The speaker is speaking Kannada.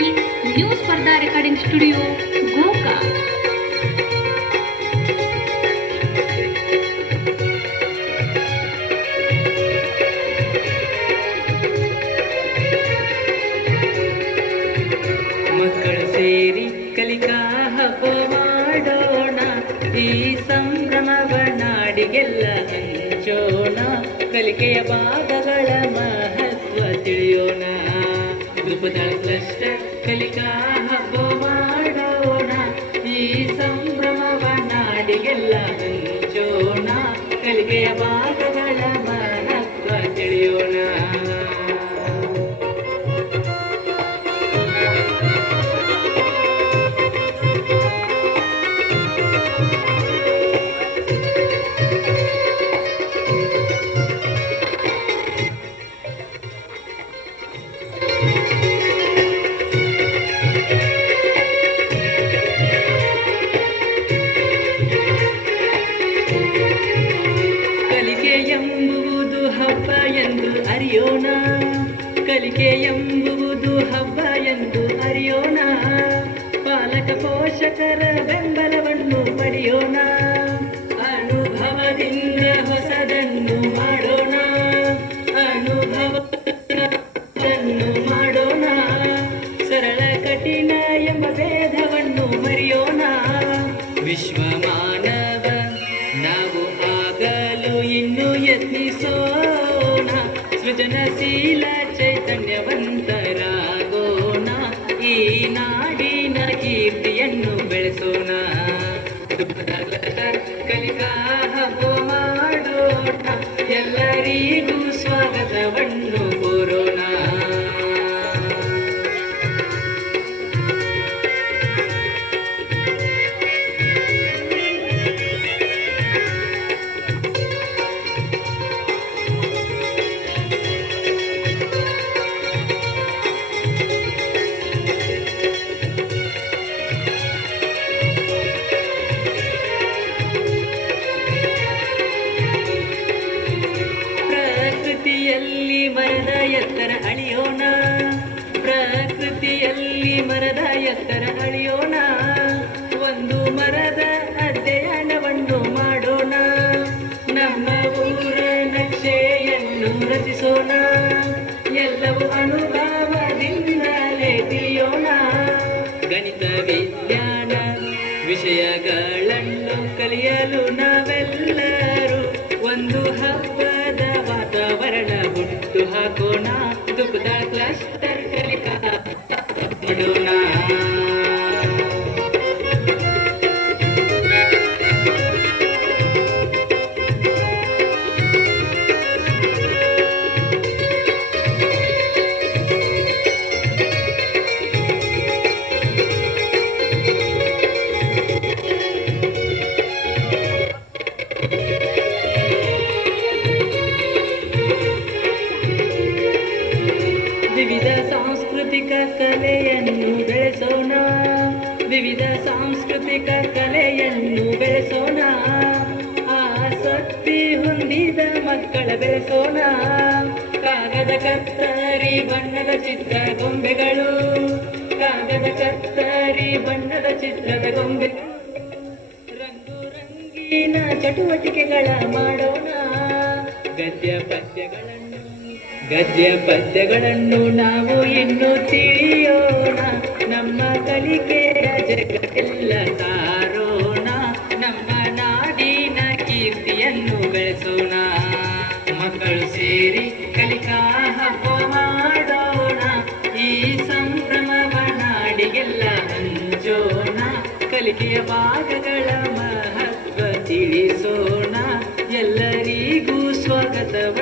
ನ್ಯೂ ಸ್ಪರ್ಧಾ ರೆಕಾರ್ಡಿಂಗ್ ಸ್ಟುಡಿಯೋ ಗೋಕಾ ಮಕ್ಕಳು ಸೇರಿ ಕಲಿಕಾ ಹಬ್ಬ ಮಾಡೋಣ. ಈ ಸಂಭ್ರಮವ ನಾಡಿಗೆಲ್ಲ ಹಂಚೋಣ. ಕಲಿಕೆಯ ಭಾಗಗಳ ಮಹತ್ವ ತಿಳಿಯೋಣ. ದ್ರುಪದ ಕ್ಲಸ್ಟರ್ ಕಲಿಕಾ ಹಬ್ಬ ಮಾಡೋಣ ಈ ಸಂಭ್ರಮವ ನಾಡಿಗೆಲ್ಲ ಹಂಚೋಣ ಕಲಿಕೆಯ ಭಾಗಗಳ ಅರಿಯೋಣ ಕಲಿಕೆ ಎಂಬುವುದು ಹಬ್ಬ ಎಂದು ಅರಿಯೋಣ ಪಾಲಕ ಪೋಷಕರ ಬೆಂಬಲವನ್ನು युजनशीला चैतन्यवंत ಪ್ರಕೃತಿಯಲ್ಲಿ ಮರದ ಎತ್ತರ ಅಳಿಯೋಣ ಒಂದು ಮರದ ಅಧ್ಯಯನವನ್ನು ಮಾಡೋಣ. ನಮ್ಮ ಊರ ನಕ್ಷೆಯನ್ನು ರಚಿಸೋಣ. ಎಲ್ಲವೂ ಅನುಭವದಿಂದಲೇ ತಿಳಿಯೋಣ ಗಣಿತ, ವಿಜ್ಞಾನ ವಿಷಯಗಳನ್ನು ಕಲಿಯಲು ನಾವೆಲ್ಲರೂ ಒಂದು ಹಬ್ಬದ ವಾತಾವರಣ ಹುಟ್ಟು ಹಾಕೋಣ. ವಿವಿಧ ಸಾಂಸ್ಕೃತಿಕ ಕಲೆಯನ್ನು ಬೆಳೆಸೋಣ. ಆಸಕ್ತಿ ಹೊಂದಿದ ಮಕ್ಕಳ ಬೆಳೆಸೋಣ. ಕಾಗದ ಕತ್ತರಿ ಬಣ್ಣದ ಚಿತ್ರ ಗೊಂಬೆಗಳು. ಕಾಗದ ಕತ್ತರಿ ಬಣ್ಣದ ಚಿತ್ರದ ಗೊಂಬೆ. ರಂಗು ರಂಗಿನ ಚಟುವಟಿಕೆಗಳ ಮಾಡೋಣ. ಗದ್ಯ ಪದ್ಯಗಳನ್ನು ಗದ್ಯ ಪದ್ಯಗಳನ್ನು ನಾವು ಇನ್ನು ತಿಳಿಯೋಣ. ನಮ್ಮ ಕಲಿಕೆಯ ಸಾರೋಣ ನಮ್ಮ ನಾಡಿನ ಕೀರ್ತಿಯನ್ನು ಬೆಳೆಸೋಣ. ಮಕ್ಕಳು ಸೇರಿ ಕಲಿಕಾ ಹಬ್ಬ ಮಾಡೋಣ ಈ ಸಂಭ್ರಮವ ನಾಡಿಗೆಲ್ಲ ಹಂಚೋಣ. ಕಲಿಕೆಯ ಭಾಗಗಳ ಮಹತ್ವ ತಿಳಿಸೋಣ. ಎಲ್ಲರಿಗೂ ಸ್ವಾಗತವ